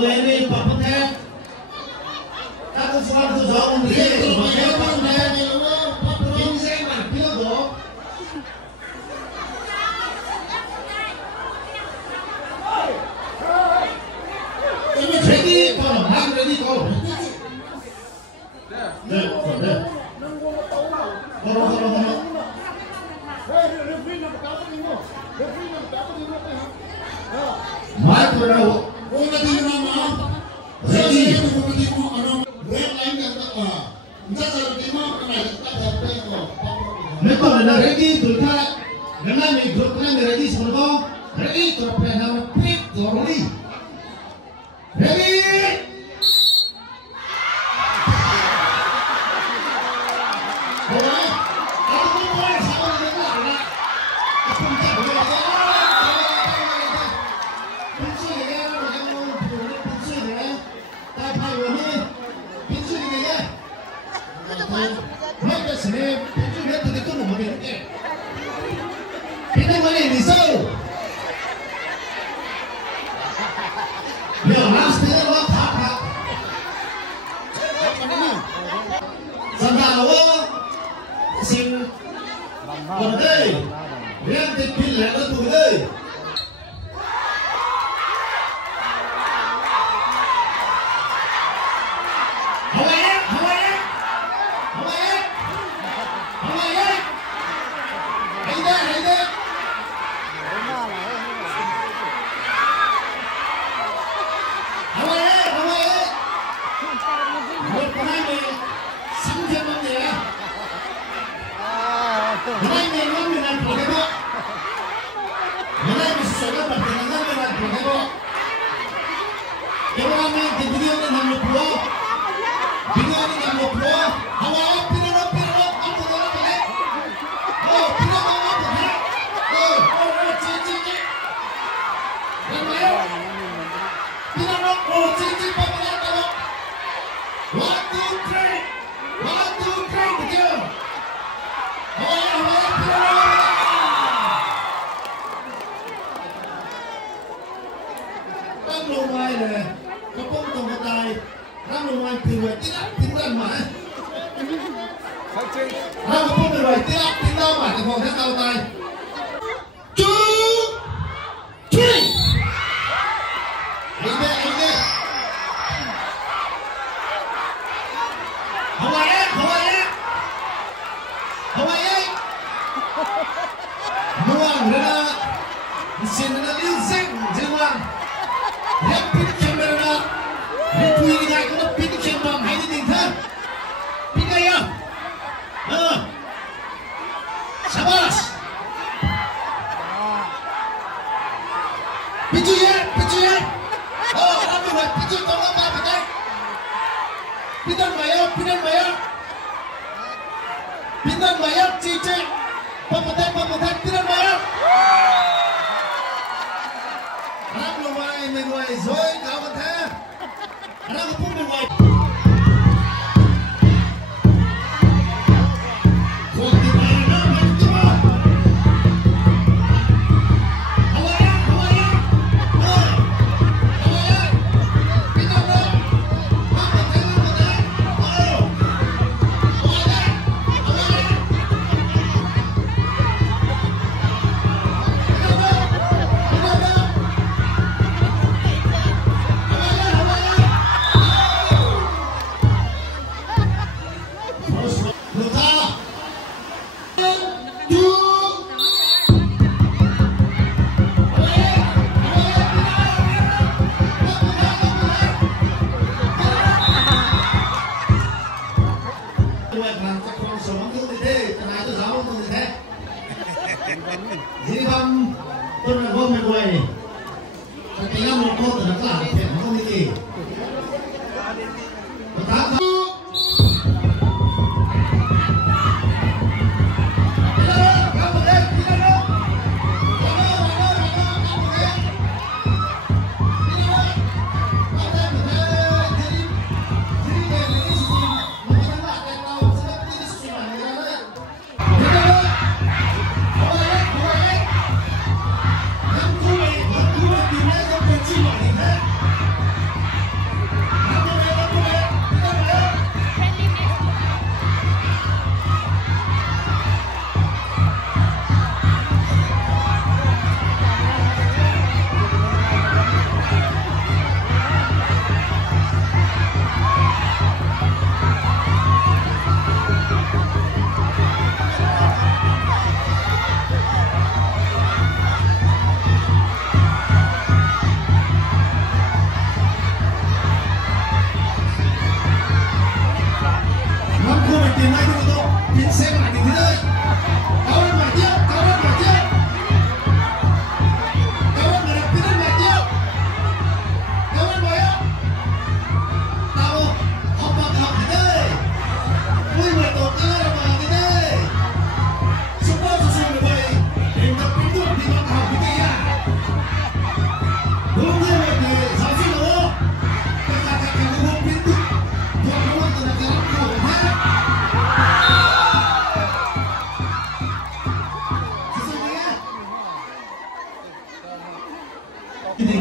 người đi bật con thế các con xoan tôi gió ông đi bật thế con thế kinh xe mà kia đó ready con ham ready con đây còn đây con mai tôi đâu ready nếu còn là ready tôi khai nếu mà mình group này ready xong rồi ready tôi phải làm pick rồi đi ready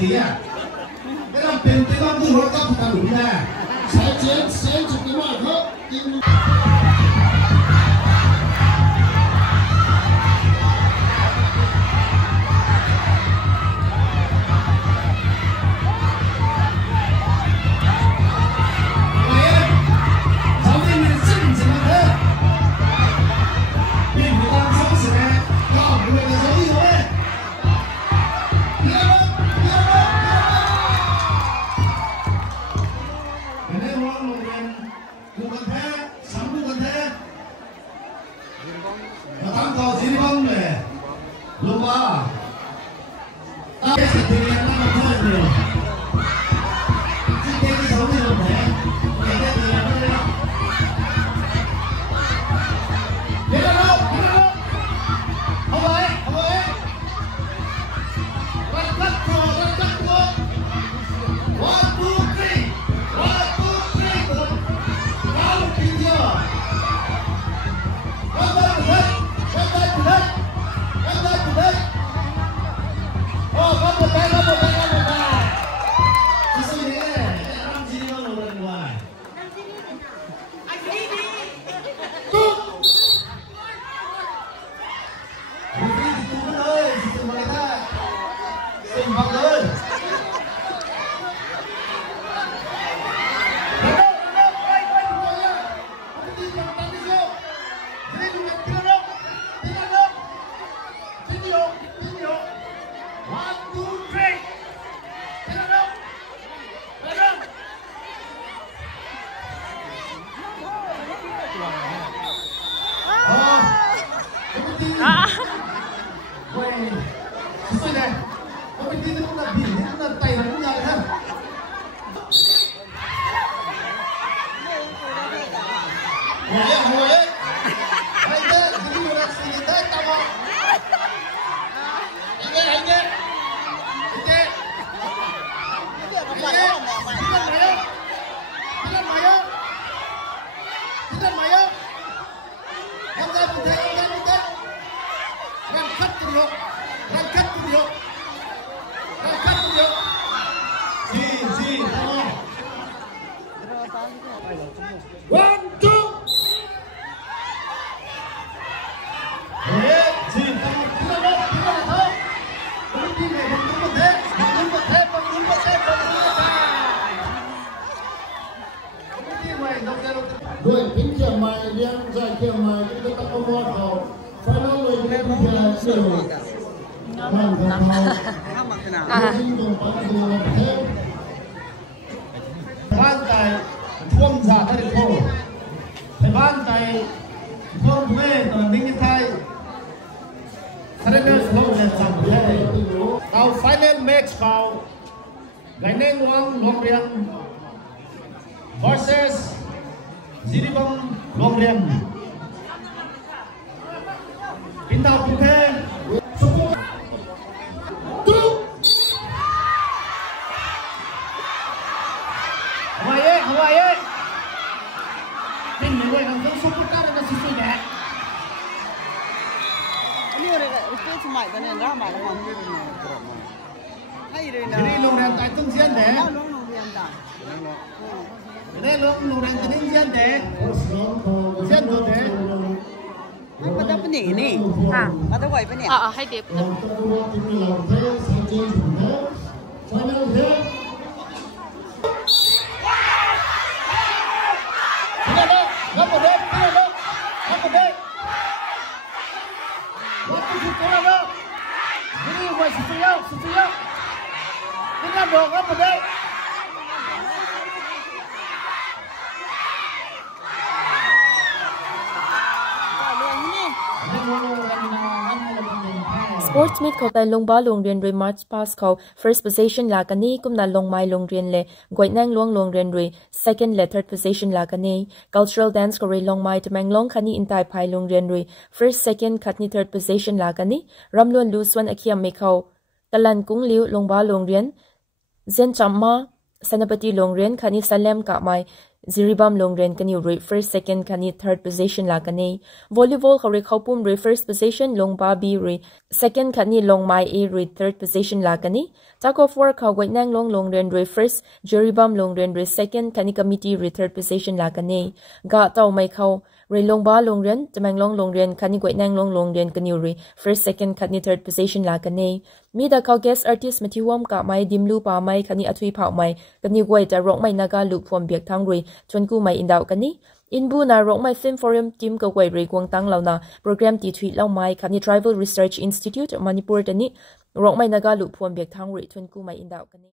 gì thì à cái làm tiền cái làm từ nó cấp ta đủ ra sẽ chụp cái mọi thứ Rồi kính chào mời liên giải chào mời chúng ta có một đầu phải nói lời nghe một giờ siêu bằng thằng nào xin cùng bạn cùng thêm ban tại quân giả tại thành phố ban tại quân thuê ở Ninh Thái Thái Lan lâu lên chẳng thế our final match vào ngày nay Long Riang versus Jiribong Long Riang. Pindah putih. Hawaii. Tin ni langsung seputar ada sisi dah. Ini orang itu cuma itu ni ramai orang ni. Hai ni. Jadi Long Riang tak tung sian deh. Long Riang dah. Đây Long Riang cái đến sian deh. Sian tu deh. Pada apa ni? Ha. Pada apa ni? Hai dia. Apa deh? Waktu kita ada. Ini buat sesuatu. Kita dong apa deh? Sports meet ko tay longba longrian rui March pass ko first position la kani kumna longmai longrian le goinang longrian rui second le third position la kani cultural dance ko rui longmai tamanglong khani intai phai longrian rui first second khatni third position la kani ramlon luswan akhiam mekhau talan kung liu longba longrian zen chamma Sanapati Longren Khani Salem Kamai Ziribam Longren Kani Rui first second Khani third position la Kani volleyball Khori Khopum Rui first position Longba B Rui second Khani Longmai A Rui third position la Kani Tug of War Kha Gwainang Longren Rui first Ziribam Longren Rui second Khani committee Rui third position la Kani Ga Tau Mai Khau Rui Longba Longren Tamanglong Longren Khani Gwainang Longren Kani Rui first second Khani third position la Kani Mi da Khau guest artist Mathiwam Ka Mai Dimlu Pa Mai Khani Athui Phau Mai Kani Gwai Ta Rok Mai Naga Lu Phom Biak Thang Rui Chunku Mai Indau Kani Inbu na Rok Mai Film Forum team ka Gwai Rui Gwang Tang Launa program ti Thui Lau Mai Khani Tribal Research Institute Manipur Tani Rok Mai Naga Lu Phom Biak Thang Rui Chunku Mai Indau Kani